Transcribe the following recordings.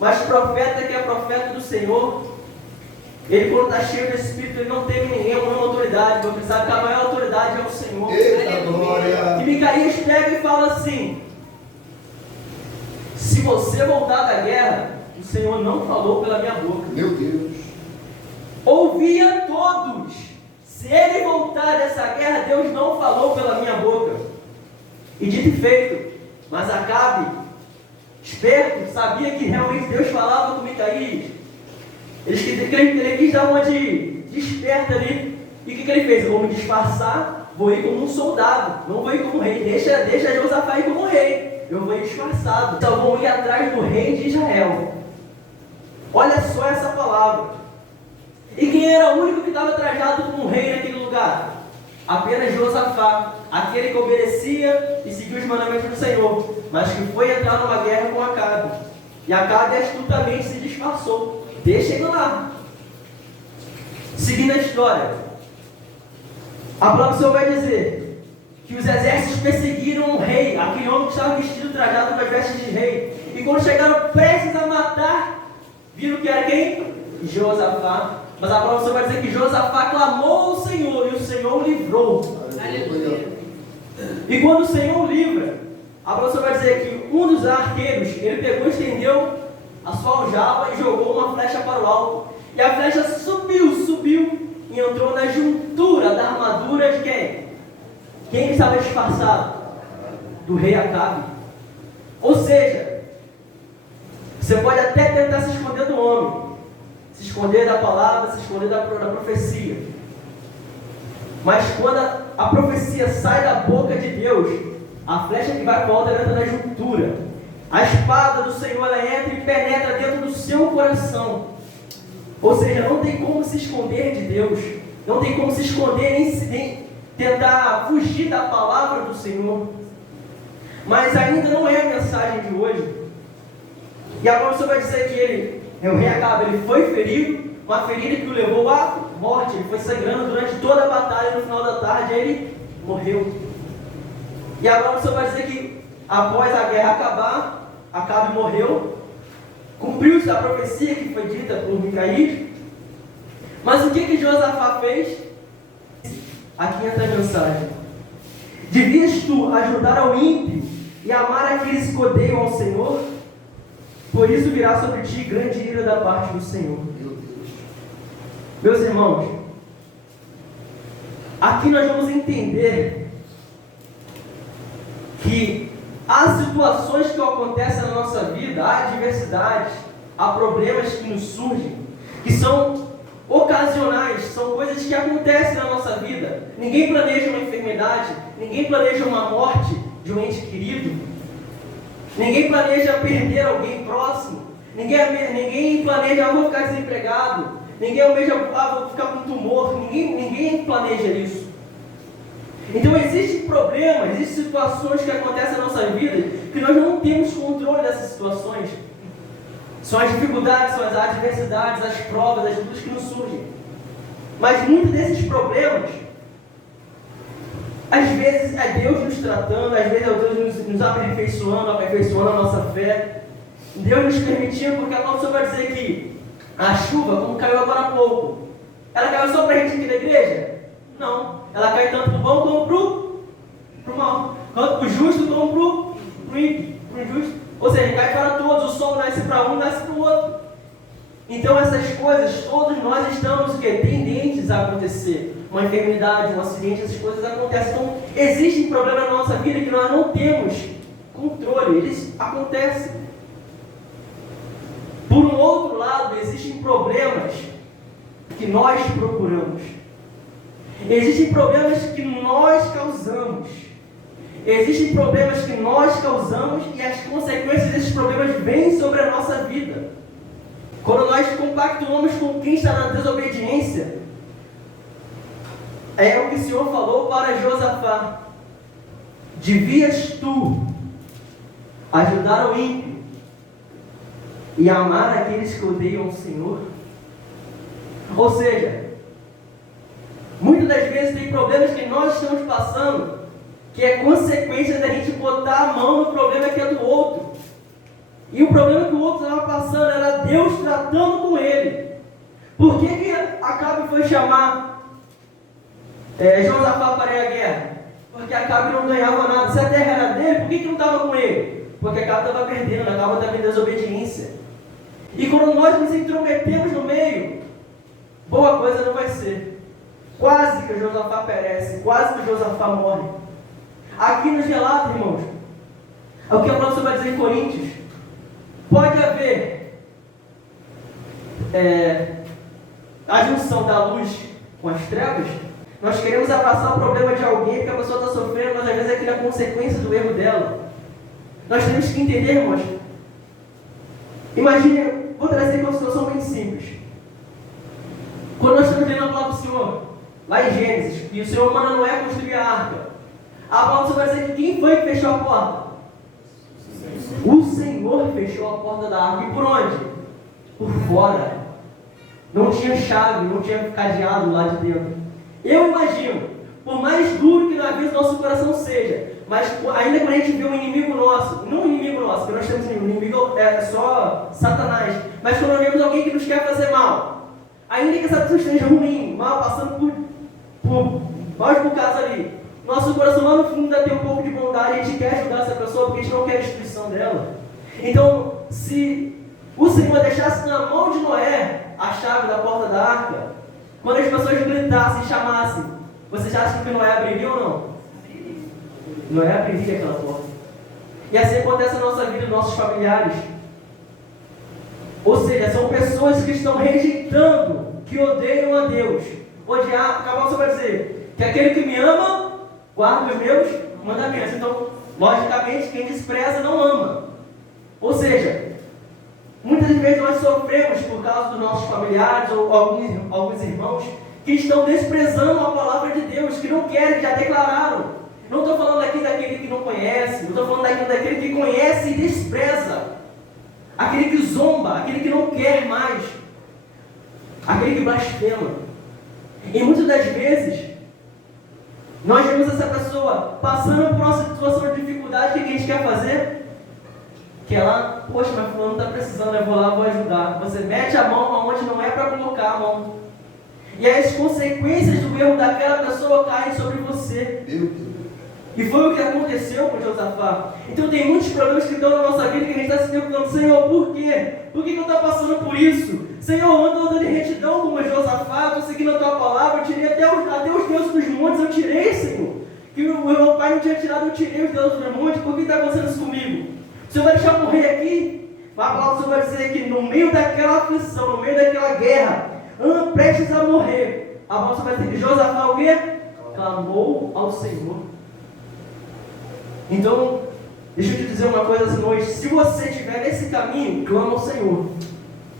Mas profeta que é profeta do Senhor, ele quando está cheio do Espírito, ele não teme ninguém, nenhuma autoridade, porque sabe que a maior autoridade é o Senhor. Eita glória! E Micaías pega e fala assim: se você voltar da guerra, o Senhor não falou pela minha boca. Meu Deus! Ouvi a todos. Se ele voltar dessa guerra, Deus não falou pela minha boca. E dito e feito. Mas Acabe, esperto, sabia que realmente Deus falava com Micaías. Ele quis dar uma de esperto ali. E o que ele fez? Eu vou me disfarçar, vou ir como um soldado, não vou ir como rei. Deixa Josafá ir como rei. Eu vou ir disfarçado. Então vou ir atrás do rei de Israel. Olha só essa palavra. E quem era o único que estava trajado como rei naquele lugar? Apenas Josafá, aquele que obedecia e seguia os mandamentos do Senhor, mas que foi entrar numa guerra com Acabe. E Acabe astutamente se disfarçou. Deixa ele lá. Seguindo a história, a palavra do Senhor vai dizer que os exércitos perseguiram o rei, aquele homem que estava vestido, trajado com as vestes de rei. E quando chegaram prestes a matar, viram que era quem? Josafá. Mas a palavra do Senhor vai dizer que Josafá clamou ao Senhor e o Senhor o livrou. Aleluia. E quando o Senhor o livra, a palavra do Senhor vai dizer que um dos arqueiros, ele pegou e estendeu a sua aljava e jogou uma flecha para o alto. E a flecha subiu e entrou na juntura da armadura de quem? Quem estava disfarçado? Do rei Acabe. Ou seja, você pode até tentar se esconder do homem, se esconder da palavra, se esconder da profecia. Mas quando a profecia sai da boca de Deus, a flecha que vai para o alto entra na juntura. A espada do Senhor, ela entra e penetra dentro do seu coração. Ou seja, não tem como se esconder de Deus. Não tem como se esconder nem tentar fugir da palavra do Senhor. Mas ainda não é a mensagem de hoje. E agora o Senhor vai dizer que o rei Acabe, ele foi ferido, uma ferida que o levou à morte. Ele foi sangrando durante toda a batalha. No final da tarde ele morreu. E agora o Senhor vai dizer que após a guerra acabar, Acabe morreu. Cumpriu-se a profecia que foi dita por Micaías. Mas o que Josafá fez? Aqui entra a mensagem. Devias tu ajudar ao ímpio e amar aqueles que odeiam ao Senhor? Por isso virá sobre ti grande ira da parte do Senhor. Meus irmãos, aqui nós vamos entender que há situações que acontecem na nossa vida, há adversidades, há problemas que nos surgem, que são ocasionais, são coisas que acontecem na nossa vida. Ninguém planeja uma enfermidade, ninguém planeja uma morte de um ente querido, ninguém planeja perder alguém próximo, ninguém planeja, vou ficar desempregado, ninguém almeja, vou ficar com tumor, ninguém planeja isso. Então existem problemas, existem situações que acontecem na nossa vida que nós não temos controle dessas situações. São as dificuldades, são as adversidades, as provas, as lutas que nos surgem. Mas muitos desses problemas, às vezes é Deus nos tratando, às vezes é Deus nos aperfeiçoando a nossa fé. Deus nos permitindo, porque a palavra vai dizer que a chuva, como caiu agora há pouco, ela caiu só para a gente aqui da igreja? Não. Ela cai tanto para o bom como para o mal. Tanto para o justo como para o ímpio, para o injusto. Ou seja, cai para todos, o sol nasce para um, nasce para o outro. Então essas coisas, todos nós estamos tendentes a acontecer. Uma enfermidade, um acidente, essas coisas acontecem. Então existem problemas na nossa vida que nós não temos controle, eles acontecem. Por um outro lado, existem problemas que nós procuramos. Existem problemas que nós causamos. Existem problemas que nós causamos e as consequências desses problemas vêm sobre a nossa vida. Quando nós compactuamos com quem está na desobediência, é o que o Senhor falou para Josafá: devias tu ajudar o ímpio e amar aqueles que odeiam o Senhor? Ou seja, muitas das vezes tem problemas que nós estamos passando que é consequência da gente botar a mão no problema que é do outro. E o problema que o outro estava passando era Deus tratando com ele. Por que Acabe foi chamar Josafá para ir à guerra? Porque Acabe não ganhava nada. Se a terra era dele, por que não estava com ele? Porque Acabe estava perdendo, Acabe estava em desobediência. E quando nós nos intrometemos no meio, boa coisa não vai ser. Quase que Josafá perece, quase que Josafá morre. Aqui nos relata, irmãos, o que a palavra vai dizer em Coríntios. Pode haver a junção da luz com as trevas. Nós queremos abraçar o problema de alguém que a pessoa está sofrendo, mas às vezes é aquilo é consequência do erro dela. Nós temos que entender, irmãos. Imagine, vou trazer aqui uma situação bem simples. Quando nós estamos lendo a palavra do Senhor, lá em Gênesis, e o Senhor manda Noé construir a arca, a palavra do Senhor vai dizer que quem foi que fechou a porta? O Senhor fechou a porta da arca. E por onde? Por fora. Não tinha chave, não tinha cadeado lá de dentro. Eu imagino, por mais duro que às vezes nosso coração seja, mas ainda quando a gente vê um inimigo nosso, não um inimigo nosso, porque nós temos um inimigo só Satanás, mas quando nós vemos alguém que nos quer fazer mal, ainda que essa pessoa esteja ruim, mal, passando por maus bocados ali, nosso coração lá no fundo ainda tem um pouco de bondade, a gente quer ajudar essa pessoa porque a gente não quer a destruição dela. Então, se o Senhor deixasse na mão de Noé a chave da porta da arca, quando as pessoas gritassem e chamassem, vocês acham que Noé abriria ou não? Noé abriria aquela porta. E assim acontece na nossa vida, nos nossos familiares. Ou seja, são pessoas que estão rejeitando, que odeiam a Deus. Odiar, acabou só para dizer que aquele que me ama, guarda os meus mandamentos. Então, logicamente, quem despreza não ama. Ou seja, muitas vezes nós sofremos por causa dos nossos familiares ou alguns irmãos que estão desprezando a palavra de Deus, que não querem, já declararam. Não estou falando aqui daquele que não conhece, não estou falando aqui daquele que conhece e despreza, aquele que zomba, aquele que não quer mais, aquele que blasfema. E muitas das vezes, nós vemos essa pessoa passando por uma situação de dificuldade, o que a gente quer fazer? Que ela, poxa, mas fulano está precisando, eu vou lá, vou ajudar. Você mete a mão aonde não é para colocar a mão. E aí as consequências do erro daquela pessoa caem sobre você. E foi o que aconteceu com Josafá. Então tem muitos problemas que estão na nossa vida que a gente está se perguntando, Senhor, por quê? Por que eu estou passando por isso? Senhor, eu ando andando em retidão como Josafá, estou seguindo a tua palavra, eu tirei até os deuses dos montes, eu tirei, Senhor. Que o meu pai não tinha tirado, eu tirei os deuses dos montes, por que está acontecendo isso comigo? O Senhor vai deixar eu morrer aqui? A palavra do Senhor vai dizer que no meio daquela aflição, no meio daquela guerra, prestes a morrer, a palavra do Senhor vai dizer que Josafá o quê? Clamou ao Senhor. Então, deixa eu te dizer uma coisa essa noite. Se você estiver nesse caminho, clama ao Senhor.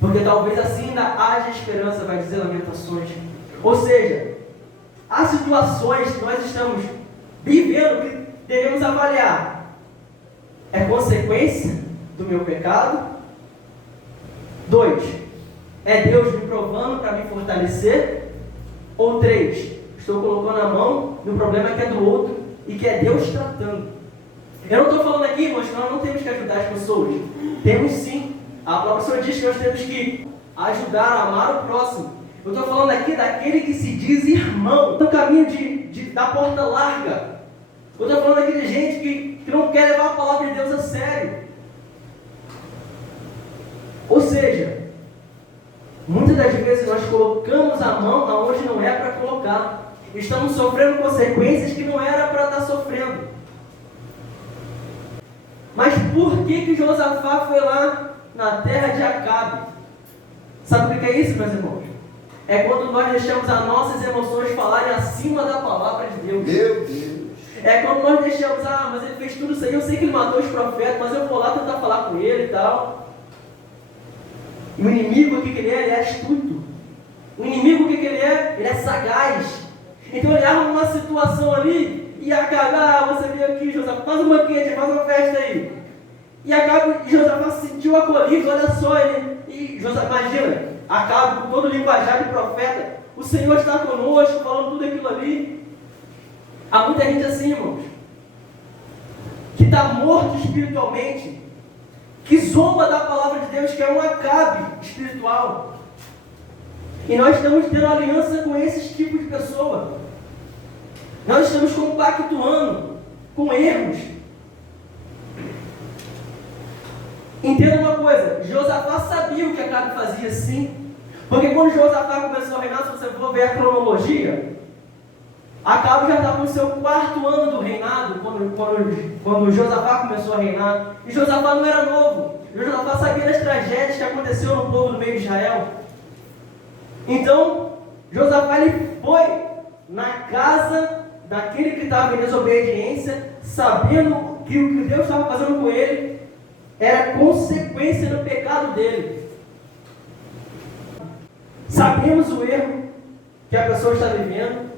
Porque talvez assim ainda haja esperança, vai dizer Lamentações. Ou seja, há situações que nós estamos vivendo que devemos avaliar. É consequência do meu pecado? 2. É Deus me provando para me fortalecer? Ou 3. Estou colocando a mão no problema que é do outro e que é Deus tratando. Eu não estou falando aqui, irmãos, que nós não temos que ajudar as pessoas. Temos sim. A palavra do Senhor diz que nós temos que ajudar, amar o próximo. Eu estou falando aqui daquele que se diz irmão, no caminho da porta larga. Eu estou falando aqui de gente que não quer levar a palavra de Deus a sério. Ou seja, muitas das vezes nós colocamos a mão aonde não é para colocar. Estamos sofrendo consequências que não era para estar sofrendo. Mas por que Josafá foi lá na terra de Acabe? Sabe o que é isso, meus irmãos? É quando nós deixamos as nossas emoções falarem acima da palavra de Deus. Meu Deus! É quando nós deixamos, mas ele fez tudo isso aí, eu sei que ele matou os profetas, mas eu vou lá tentar falar com ele e tal. E o inimigo, o que ele é? Ele é astuto. O inimigo, o que ele é? Ele é sagaz. Então ele arma uma situação ali e acaba, você veio aqui, Josafá, faz um banquete, faz uma festa aí. E acaba, Josafá se sentiu acolhido, olha só, imagina, acaba com todo o linguajar de profeta, o Senhor está conosco, falando tudo aquilo ali. Há muita gente assim, irmãos, que está morto espiritualmente, que zomba da palavra de Deus, que é um Acabe espiritual. E nós estamos tendo aliança com esses tipos de pessoa. Nós estamos compactuando com erros. Entenda uma coisa, Josafá sabia o que Acabe fazia, sim. Porque quando Josafá começou a reinar, se você for ver a cronologia, Acabe já estava no seu 4º ano do reinado, quando Josafá começou a reinar. E Josafá não era novo. Josafá sabia das tragédias que aconteceu no povo do meio de Israel. Então, Josafá ele foi na casa daquele que estava em desobediência, sabendo que o que Deus estava fazendo com ele era consequência do pecado dele. Sabemos o erro que a pessoa está vivendo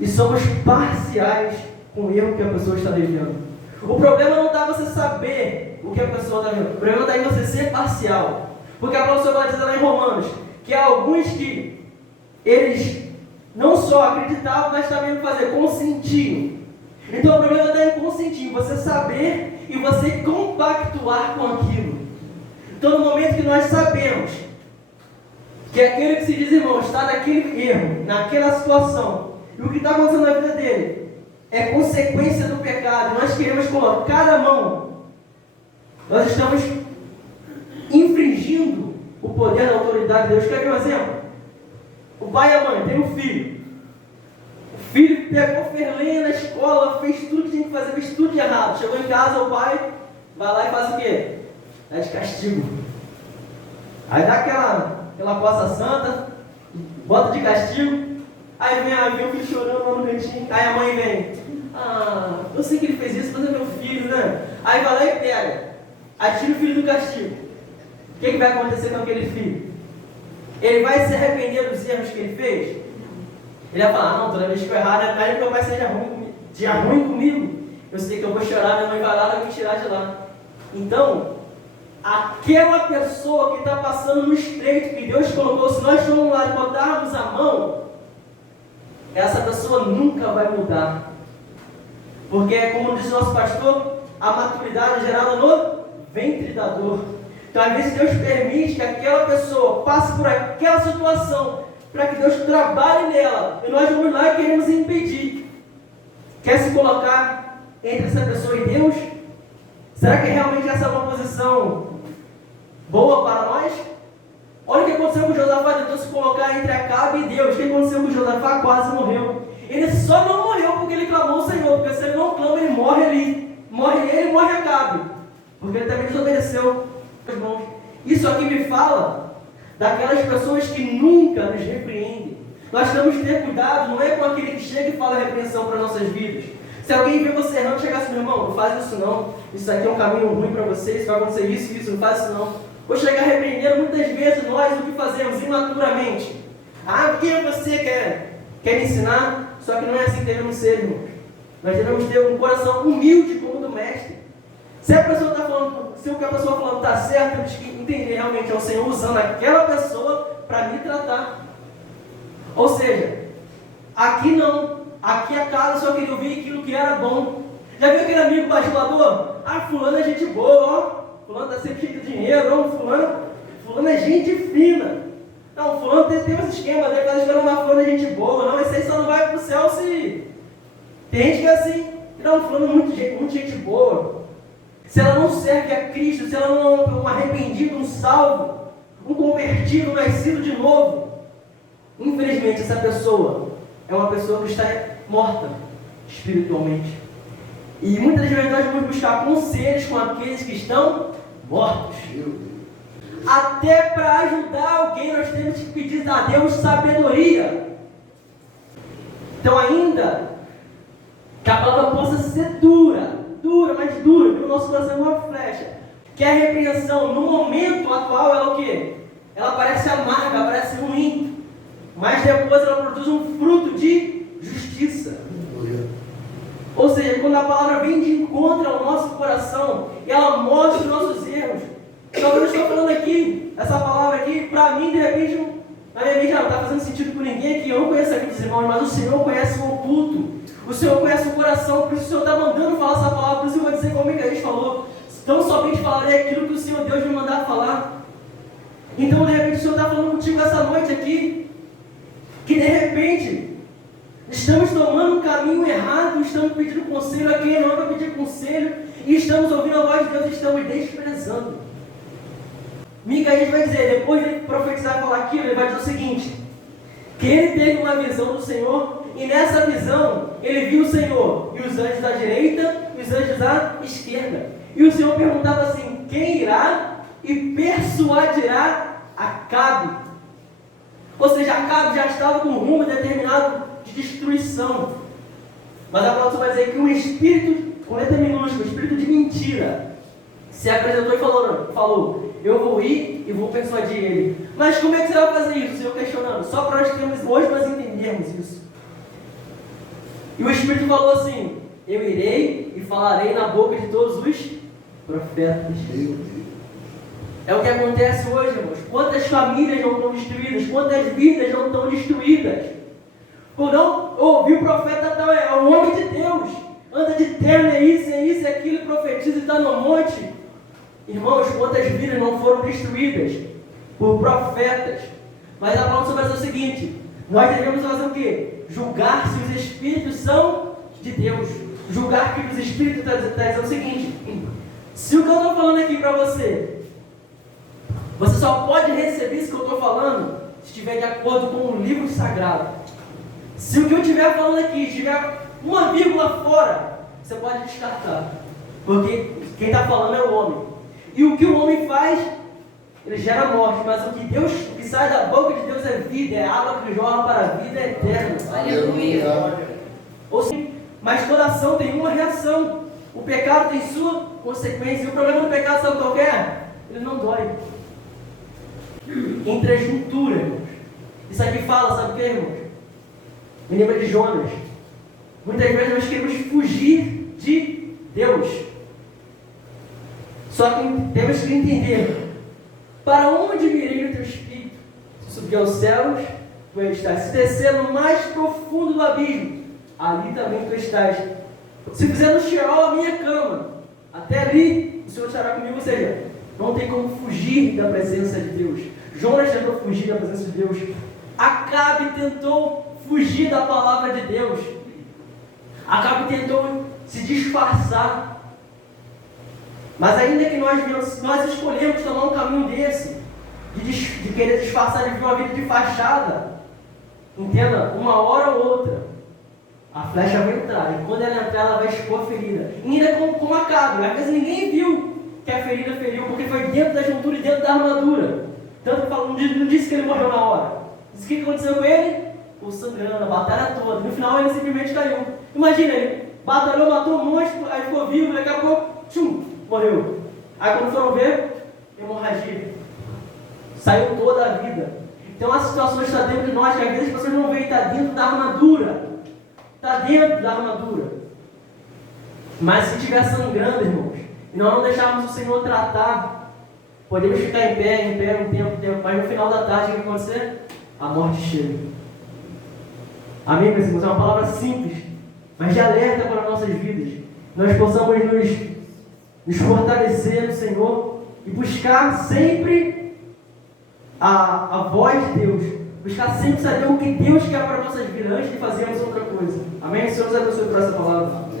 e somos parciais com o erro que a pessoa está vivendo. O problema não está você saber o que a pessoa está vivendo, o problema está em você ser parcial. Porque a palavra vai dizer lá em Romanos que há alguns que eles não só acreditavam, mas também fazer, consentiam. Então o problema está em consentir, você saber e você compactuar com aquilo. Então no momento que nós sabemos que aquele que se diz irmão está naquele erro, naquela situação, e o que está acontecendo na vida dele é consequência do pecado, nós queremos colocar a mão, nós estamos infringindo o poder da autoridade de Deus. Quer ver um exemplo? O pai e a mãe tem um filho. O filho pegou ferlenha na escola, fez tudo que tinha que fazer, fez tudo de errado. Chegou em casa, o pai vai lá e faz o quê? Dá de castigo. Aí dá aquela poça santa, bota de castigo. Aí vem o filho chorando lá no cantinho. Aí a mãe vem: eu sei que ele fez isso, mas é meu filho, né? Aí vai lá e pega, atira o filho do castigo. O que vai acontecer com aquele filho? Ele vai se arrepender dos erros que ele fez? Ele vai falar: não, toda vez que eu errar, não é que meu pai seja ruim comigo. Eu sei que eu vou chorar, minha mãe vai lá e vai me tirar de lá. Então, aquela pessoa que está passando no estreito que Deus colocou, se nós formos lá e botarmos a mão, essa pessoa nunca vai mudar. Porque, como diz o nosso pastor, a maturidade é gerada no ventre da dor. Então, às vezes, Deus permite que aquela pessoa passe por aquela situação para que Deus trabalhe nela. E nós vamos lá e queremos impedir. Quer se colocar entre essa pessoa e Deus? Será que realmente essa é uma posição boa para nós? Olha o que aconteceu com Josafá, tentou se colocar entre Acabe e Deus. O que aconteceu com Josafá? Quase morreu. Ele só não morreu porque ele clamou o Senhor, porque se ele não clama, ele morre ali. Morre ele e morre Acabe, porque ele também desobedeceu. Irmãos, isso aqui me fala daquelas pessoas que nunca nos repreendem. Nós temos que ter cuidado, não é com aquele que chega e fala repreensão para nossas vidas. Se alguém vê você errando, chegar assim: meu irmão, não faz isso não, isso aqui é um caminho ruim para você, isso vai acontecer isso, não faz isso não. Vou chegar repreendendo. Muitas vezes nós o que fazemos imaturamente? O que você quer me ensinar? Só que não é assim que devemos ser, irmãos. Nós devemos ter um coração humilde como o do mestre. Se a pessoa está falando, se o que a pessoa falando está certo, temos que entender realmente é o Senhor usando aquela pessoa para me tratar. Ou seja, aqui não, aqui a casa só queria ouvir aquilo que era bom. Já viu aquele amigo bajulador? Fulano é gente boa, ó. Fulano está sempre cheio de dinheiro, ó. Fulano é gente fina. Não, fulano tem uns esquemas, deve estar esperando uma fulano é gente boa. Não, esse aí só não vai para o céu se... Tem gente que é assim. Não, fulano é muito gente boa. Se ela não serve a Cristo, se ela não é um arrependido, um salvo, um convertido, um nascido de novo, infelizmente essa pessoa é uma pessoa que está morta espiritualmente. E muitas vezes nós vamos buscar conselhos com aqueles que estão mortos. Até para ajudar alguém nós temos que pedir a Deus sabedoria. Então ainda que a palavra possa ser dura, mas dura, porque o nosso coração é uma flecha. Que a repreensão, no momento atual, ela o quê? Ela parece amarga, parece ruim. Mas depois ela produz um fruto de justiça. Ou seja, quando a palavra vem de encontro ao nosso coração, e ela mostra os nossos erros. Então eu estou falando aqui, essa palavra aqui, para mim, de repente, na minha mente não está fazendo sentido com ninguém aqui. Eu não conheço aqui dos irmãos, mas o Senhor conhece o oculto. O Senhor conhece o coração, por isso o Senhor está mandando falar essa palavra. Por isso eu vou dizer como é que a gente falou. tão somente falarei aquilo que o Senhor Deus me mandar falar. Então, de repente, o Senhor está falando contigo essa noite aqui, que de repente, estamos tomando um caminho errado, estamos pedindo conselho a quem não é para pedir conselho, e estamos ouvindo a voz de Deus e estamos desprezando. Micaías vai dizer, depois de profetizar e falar aquilo, ele vai dizer o seguinte, que ele teve uma visão do Senhor, e nessa visão, ele viu o Senhor, e os anjos da direita, e os anjos da esquerda. E o Senhor perguntava assim, quem irá e persuadirá Acabe? Ou seja, Acabe já estava com um rumo determinado de destruição. Mas a palavra vai dizer que um espírito, com letra minúscula, um espírito de mentira, se apresentou e falou, eu vou ir e vou persuadir ele. Mas como é que você vai fazer isso? O Senhor questionando. Só para nós entendermos isso. E o Espírito falou assim, eu irei e falarei na boca de todos os profetas. Meu Deus. É o que acontece hoje, irmãos. Quantas famílias não estão destruídas? Quantas vidas não estão destruídas? Por não ouvir o profeta tal, é o homem de Deus. Anda de terno, é isso, é aquilo, profetiza e está no monte. Irmãos, quantas vidas não foram destruídas por profetas? Mas a palavra vai dizer o seguinte, nós devemos fazer o quê? Julgar se os espíritos são de Deus. Julgar que os espíritos estão dizendo o seguinte, se o que eu estou falando aqui para você, você só pode receber isso que eu estou falando se estiver de acordo com o livro sagrado. Se o que eu estiver falando aqui estiver uma vírgula fora, você pode descartar. Porque quem está falando é o homem. E o que o homem faz, ele gera morte. Mas o que sai da boca de Deus é vida, é água que jorra para a vida eterna. Aleluia. Ou seja, mas toda ação tem uma reação. O pecado tem sua consequência. E o problema do pecado, sabe qual é? Ele não dói. Entra juntura, irmãos. Isso aqui fala, sabe o que, irmãos? Me lembra de Jonas. Muitas vezes nós queremos fugir de Deus. Só que temos que entender, para onde virei o teu espírito? Se subir aos céus, tu estás. Se descer no mais profundo do abismo, ali também tu estás. Se fizer no Sheol a minha cama, até ali o Senhor estará comigo. Ou seja, não tem como fugir da presença de Deus. Jonas tentou fugir da presença de Deus. Acabe tentou fugir da palavra de Deus. Acabe tentou se disfarçar. Mas ainda que nós escolhemos tomar um caminho desse, de querer disfarçar, de viver uma vida de fachada, entenda, uma hora ou outra, a flecha vai entrar, e quando ela entrar, ela vai expor a ferida. E ainda como Acabe, às vezes ninguém viu que a ferida feriu, porque foi dentro da juntura e dentro da armadura. Tanto que não disse que ele morreu na hora. Disse que o que aconteceu com ele? O sangrando, a batalha toda. No final ele simplesmente caiu. Imagina, ele batalhou, matou um monstro, aí ficou vivo, daqui a pouco, tchum, morreu. Aí quando foram ver, hemorragia. Saiu toda a vida. Então a situação está dentro de nós, que às vezes as pessoas não veem, está dentro da armadura. Está dentro da armadura. Mas se estiver sangrando, irmãos, e nós não deixarmos o Senhor tratar, podemos ficar em pé um tempo, mas no final da tarde o que vai acontecer? A morte chega. Amém, meus irmãos? É uma palavra simples, mas de alerta para as nossas vidas. Nós possamos nos fortalecer no Senhor e buscar sempre a voz de Deus. Buscar sempre saber o que Deus quer para as nossas vidas antes de fazermos outra coisa. Amém? O Senhor nos abençoe por essa palavra.